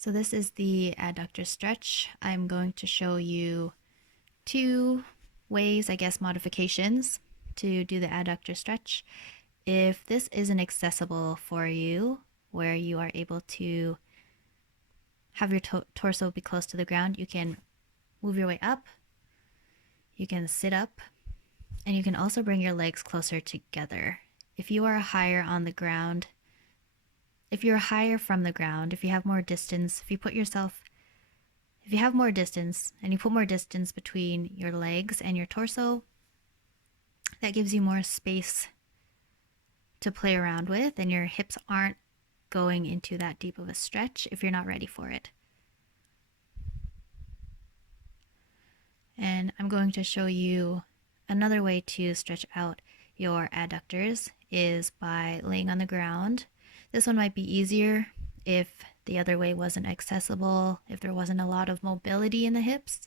So this is the adductor stretch. I'm going to show you two ways, I guess, modifications to do the adductor stretch. If this isn't accessible for you, where you are able to have your torso be close to the ground, you can move your way up, you can sit up, and you can also bring your legs closer together. If you are higher on the ground, if you're higher from the ground, if you have more distance, if you have more distance and you put more distance between your legs and your torso, that gives you more space to play around with, and your hips aren't going into that deep of a stretch if you're not ready for it. And I'm going to show you another way to stretch out your adductors is by laying on the ground. This one might be easier if the other way wasn't accessible, if there wasn't a lot of mobility in the hips.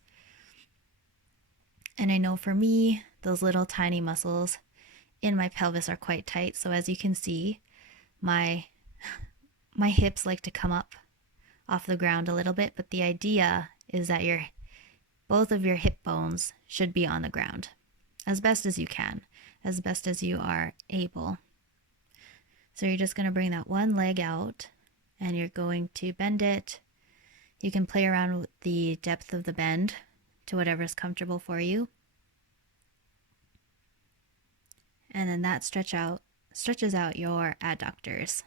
And I know for me, those little tiny muscles in my pelvis are quite tight. So as you can see, my hips like to come up off the ground a little bit, but the idea is that both of your hip bones should be on the ground as best as you can, as best as you are able. So you're just going to bring that one leg out and you're going to bend it. You can play around with the depth of the bend to whatever is comfortable for you. And then that stretches out your adductors.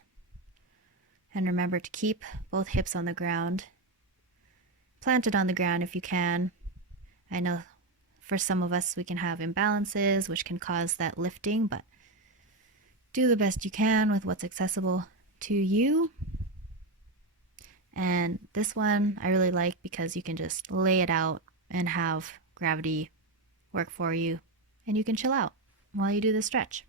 And remember to keep both hips on the ground, planted on the ground if you can. I know for some of us we can have imbalances which can cause that lifting, but do the best you can with what's accessible to you. And this one I really like because you can just lay it out and have gravity work for you, and you can chill out while you do the stretch.